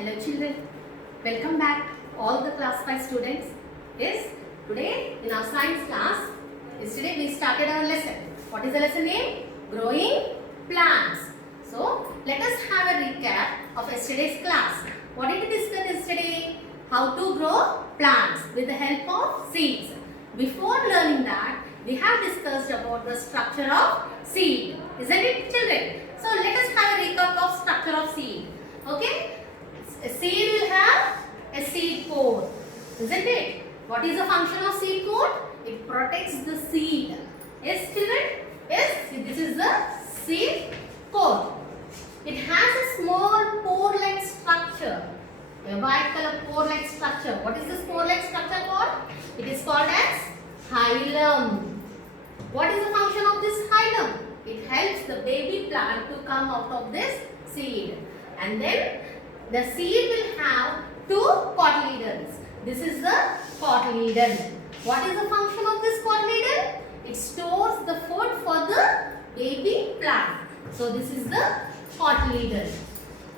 Hello children, welcome back all the class 5 students. Yes, today in our science class, yesterday we started our lesson. What is the lesson name? Growing plants. So let us have a recap of yesterday's class. What did we discuss yesterday? How to grow plants with the help of seeds. Before learning that, we have discussed about the structure of seed. Isn't it children? So let us have a recap of structure of seed. Okay? A seed will have a seed coat, isn't it? What is the function of seed coat? It protects the seed. Yes, children? Yes, this is the seed coat. It has a small pore-like structure, a white color pore-like structure. What is this pore-like structure called? It is called as xylem. What is the function of this xylem? It helps the baby plant to come out of this seed, and then the seed will have two cotyledons. This is the cotyledon. What is the function of this cotyledon? It stores the food for the baby plant. So this is the cotyledon.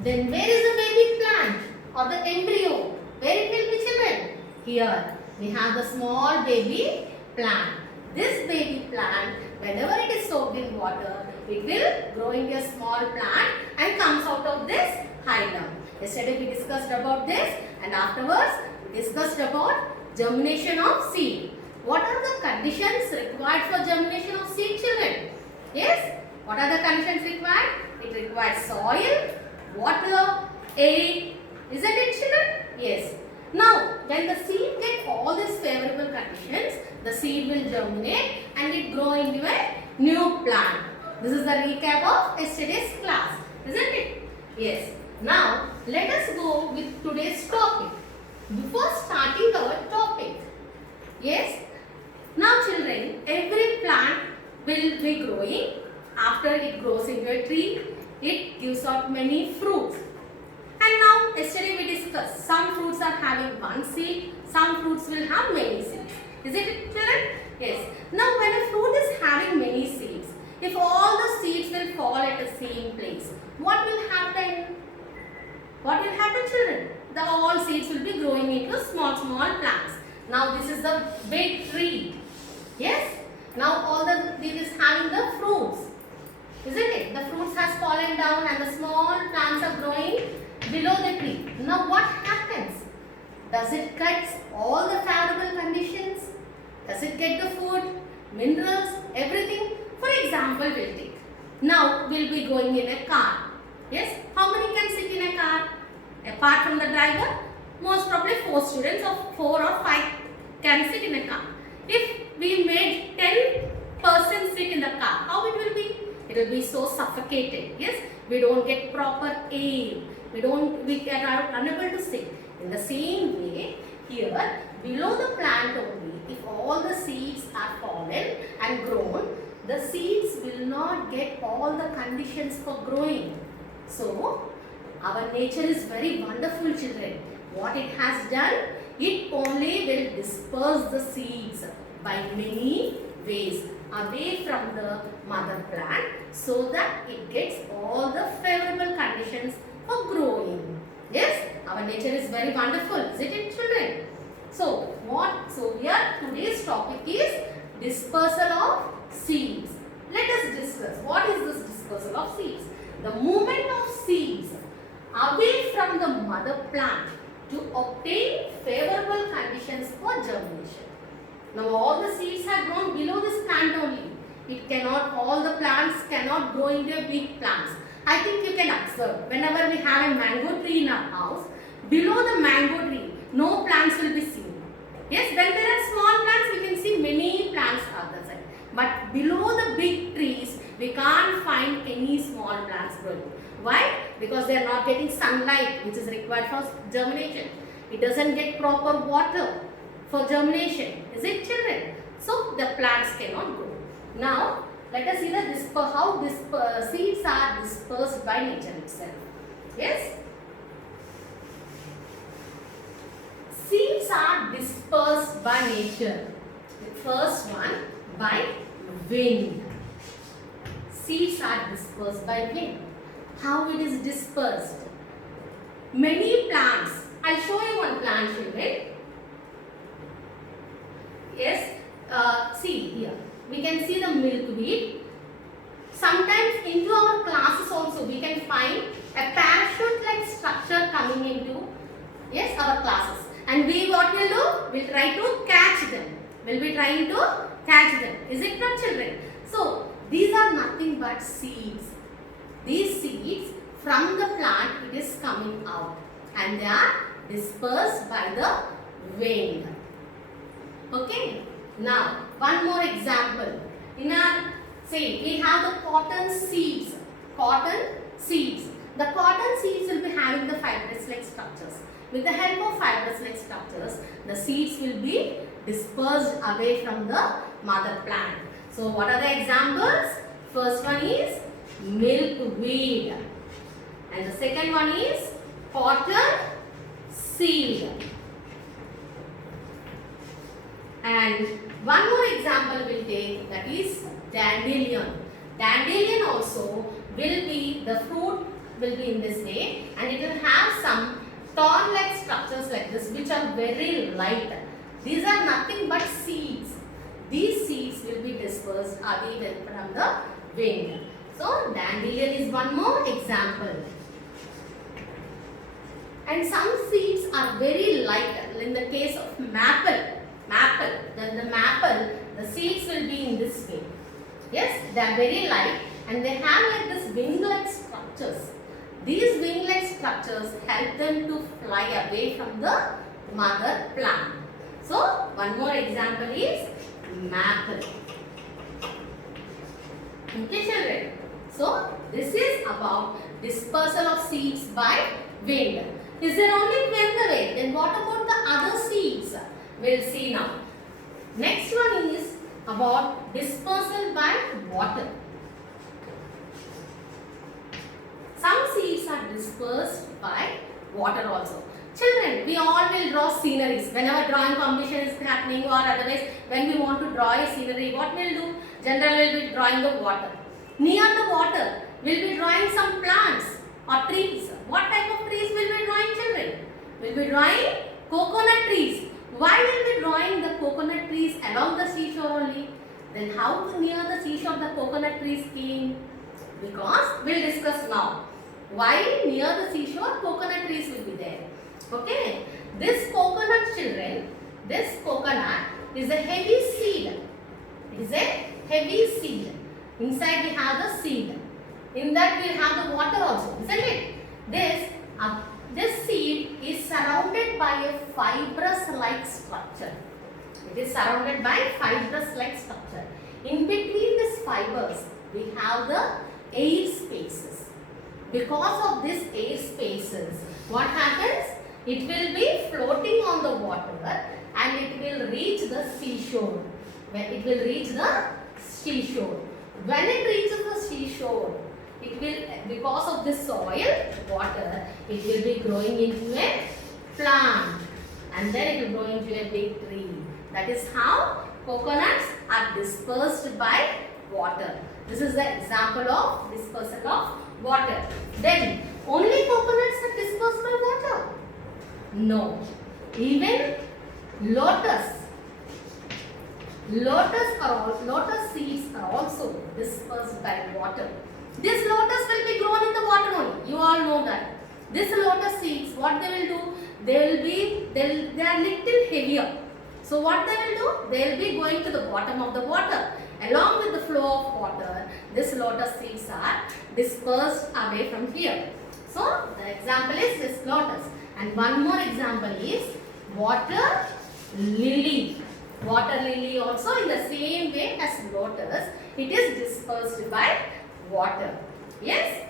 Then where is the baby plant or the embryo? Where it will be, children? Here we have the small baby plant. This baby plant, whenever it is soaked in water, it will grow into a small plant and comes out of this xylem. Yesterday we discussed about this, and afterwards we discussed about germination of seed. What are the conditions required for germination of seed, children? Yes? What are the conditions required? It requires soil, water, air. Isn't it, children? Yes. Now, when the seed gets all these favorable conditions, the seed will germinate and it grow into a new plant. This is the recap of yesterday's class, isn't it? Yes. Now, let us go with today's topic. Before starting our topic, yes, now children, every plant will be growing. After it grows into a tree, it gives out many fruits. And now, yesterday we discussed, some fruits are having one seed, some fruits will have many seeds. Is it, children? Yes. Now, when a fruit is having many seeds, if all the seeds will fall at the same place, what will happen? What will happen, children? The all seeds will be growing into small plants. Now this is the big tree. Yes? Now all the this is having the fruits. Isn't it? The fruits has fallen down and the small plants are growing below the tree. Now what happens? Does it get all the favorable conditions? Does it get the food, minerals, everything? For example, we'll take. Now we'll be going in a car. Yes? How many can sit in a car? Apart from the driver, most probably 4 students or 4 or 5 can sit in a car. If we made 10 persons sit in the car, how it will be? It will be so suffocated. Yes? We don't get proper air. We are unable to sit. In the same way, here below the plant only, if all the seeds are fallen and grown, the seeds will not get all the conditions for growing. So, our nature is very wonderful, children. What it has done, it only will disperse the seeds by many ways away from the mother plant so that it gets all the favorable conditions for growing. Yes, our nature is very wonderful, isn't it, children? So, here today's topic is dispersal of seeds. Let us discuss what is this dispersal of seeds. The movement of seeds away from the mother plant to obtain favorable conditions for germination. Now all the seeds have grown below this plant only. All the plants cannot grow into a big plants. I think you can observe, whenever we have a mango tree in our house, below the mango tree, no plants will be seen. Yes, when there are small plants, we can see many plants other side. But below the big trees, we can't find any small plants growing. Why? Because they are not getting sunlight which is required for germination. It doesn't get proper water for germination. Is it, children? So the plants cannot grow. Now let us see how seeds are dispersed by nature itself. Yes? Seeds are dispersed by nature. The first one, by wind. Seeds are dispersed by wind. How it is dispersed? many plants. I'll show you one plant, children. Yes, see here. We can see the milkweed. Sometimes into our classes also we can find a parachute-like structure coming into, yes, our classes. And we what will do? We'll try to catch them. We'll be trying to catch them. Is it not, children? So these are nothing but seeds. These seeds from the plant it is coming out and they are dispersed by the wind. Okay. Now one more example. In our say we have the cotton seeds. Cotton seeds. The cotton seeds will be having the fibrous-like structures. With the help of fibrous-like structures, the seeds will be dispersed away from the mother plant. So what are the examples? First one is milkweed. And the second one is cotton seed. And one more example we'll take, that is dandelion. Dandelion also will be, the fruit will be in this way and it will have some thorn-like structures like this which are very light. These are nothing but seeds. These seeds will be dispersed away from the wind. So dandelion is one more example. And some seeds are very light. In the case of maple, the maple, the seeds will be in this way. Yes, they are very light and they have like this wing-like structures. These wing-like structures help them to fly away from the mother plant. So one more example is maple. Okay, children. So this is about dispersal of seeds by wind. Is there only when the wind? Then what about the other seeds? We'll see now. Next one is about dispersal by water. Some seeds are dispersed by water also. Children, we all will draw sceneries. Whenever drawing competition is happening or otherwise, when we want to draw a scenery, what we'll do? Generally, we'll be drawing the water. Near the water, we'll be drawing some plants or trees. What type of trees will be drawing, children? We'll be drawing coconut trees. Why will be drawing the coconut trees along the seashore only? Then how near the seashore the coconut trees came? Because we'll discuss now. Why near the seashore coconut trees will be there? Okay. This coconut, children, this coconut is a heavy seed. It is a heavy seed. Inside we have the seed. In that we have the water also, isn't it? This seed is surrounded by a fibrous-like structure. It is surrounded by fibrous-like structure. In between these fibers, we have the air spaces. Because of these air spaces, what happens? It will be floating on the water and it will reach the seashore. It will reach the seashore. When it reaches the seashore, it will, because of this soil, water, it will be growing into a plant and then it will grow into a big tree. That is how coconuts are dispersed by water. This is the example of dispersal of water. Then, only coconuts are dispersed by water? No. Even lotus seeds are also dispersed by water. This lotus will be grown in the water only. You all know that. This lotus seeds, what they will do? They are little heavier. So what they will do? They will be going to the bottom of the water. Along with the flow of water, this lotus seeds are dispersed away from here. So the example is this lotus. And one more example is water lily. Water lily also in the same way as lotus, it is dispersed by water. Yes?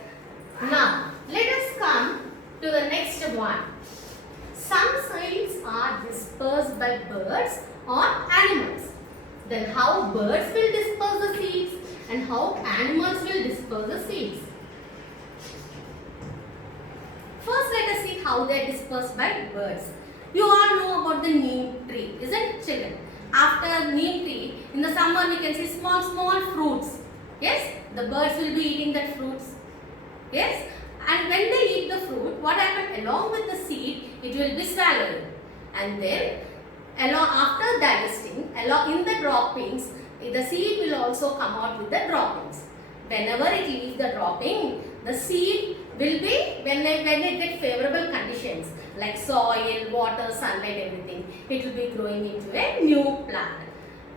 Now, let us come to the next one. Some seeds are dispersed by birds or animals. Then how birds will disperse the seeds and how animals will disperse the seeds? First, let us see how they are dispersed by birds. You all know about the neem tree, isn't it, children? After neem tree, in the summer we can see small fruits. Yes, the birds will be eating that fruits. Yes, And when they eat the fruit, what happens? Along with the seed, it will be swallowed. And then, after digesting, in the droppings, the seed will also come out with the droppings. Whenever it leaves the dropping, the seed will be, when it gets favorable conditions, like soil, water, sunlight, everything, it will be growing into a new plant.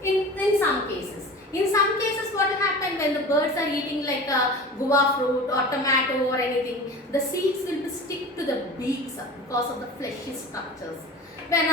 In some cases. In some cases, what will happen when the birds are eating like a guava fruit or tomato or anything, the seeds will stick to the beaks because of the fleshy structures. When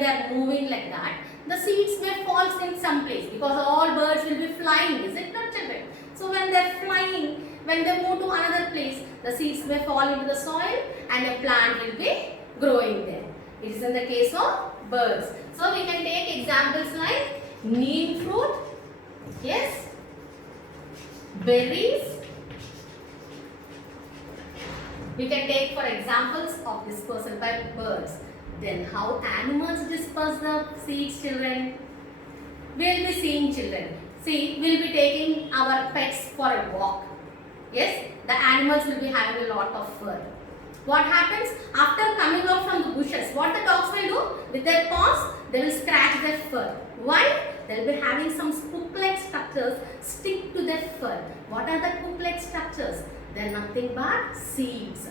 they are moving like that, the seeds may fall in some place because all birds will be flying, is it not, children? So when they are flying, when they move to another place, the seeds may fall into the soil and a plant will be growing there. It is in the case of birds. So we can take examples like neem fruit, yes, berries. We can take for examples of dispersal by birds. Then how animals disperse the seeds, children? We will be seeing, children. See, we will be taking our pets for a walk. Yes, the animals will be having a lot of fur. What happens? After coming out from the bushes, what the dogs will do? With their paws, they will scratch their fur. Why? They will be having some spook-like structures stick to their fur. What are the spook-like structures? They are nothing but seeds.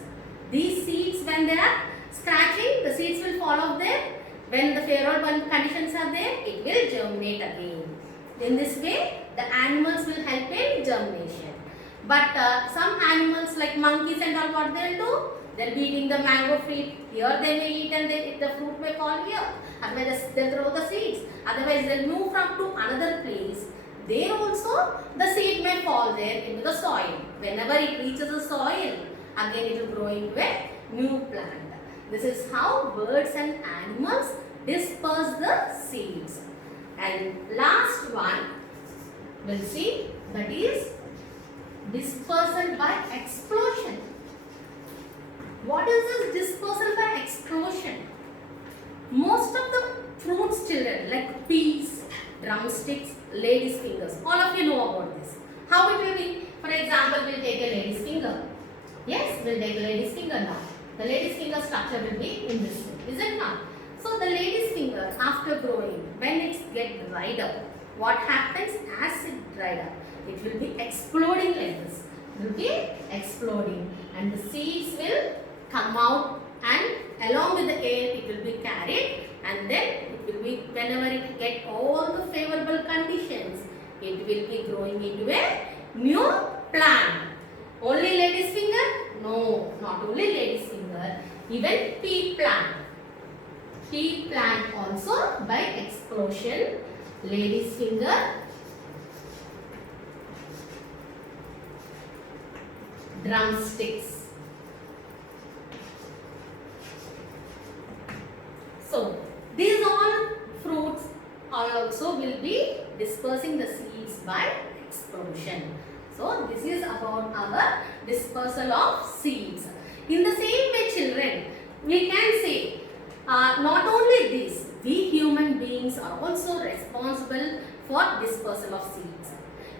These seeds, when they are scratching, the seeds will fall off there. When the favorable conditions are there, it will germinate again. In this way, the animals will help in germination. But some animals like monkeys and all, what they will do? They will be eating the mango fruit. Here they may eat and the fruit may fall here. Otherwise they will throw the seeds. Otherwise they will move to another place. There also the seed may fall there into the soil. Whenever it reaches the soil, again it will grow into a new plant. This is how birds and animals disperse the seeds. And last one we'll see, that is dispersal by explosion. What is this dispersal by explosion? Most of the fruits, children, like peas, drumsticks, lady's fingers, all of you know about this. How it will be? For example, we'll take a lady's finger. Yes, we'll take a lady's finger now. The lady's finger structure will be in this way, is it not? So the lady's finger, after growing, when it gets dried up, what happens? As it dried up, it will be exploding like this. It will be exploding and the seeds will come out, and along with the air it will be carried, and then it will be, whenever it get all the favorable conditions, it will be growing into a new plant. Only lady's finger? No, not only lady's finger, even pea plant. Pea plant also by explosion, lady's finger, drumsticks. So, these all fruits also will be dispersing the seeds by explosion. So, this is about our dispersal of seeds. In the same way, children, we can say, not only this, we human beings are also responsible for dispersal of seeds.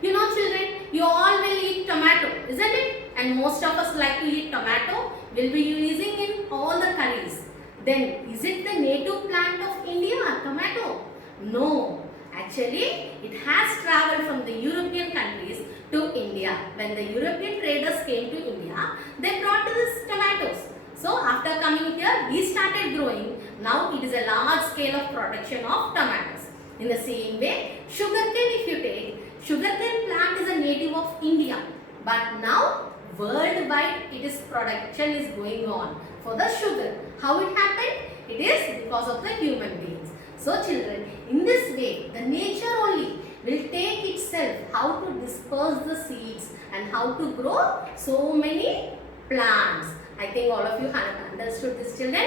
You know, children, you all will eat tomato, isn't it? And most of us like to eat tomato. Will be using in all the curries. Then, is it the native plant of India, tomato? No. Actually, it has travelled from the European countries to India. When the European traders came to India, they brought these tomatoes. So, after coming here, we started growing. Now, it is a large scale of production of tomatoes. In the same way, sugarcane, if you take, sugarcane plant is a native of India. But now, worldwide, its production is going on for the sugar. How it happened? It is because of the human beings. So, children, in this way, the nature only will take itself how to disperse the seeds and how to grow so many plants. I think all of you have understood this, children.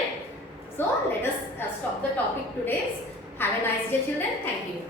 So, let us stop the topic today. Have a nice day, children. Thank you.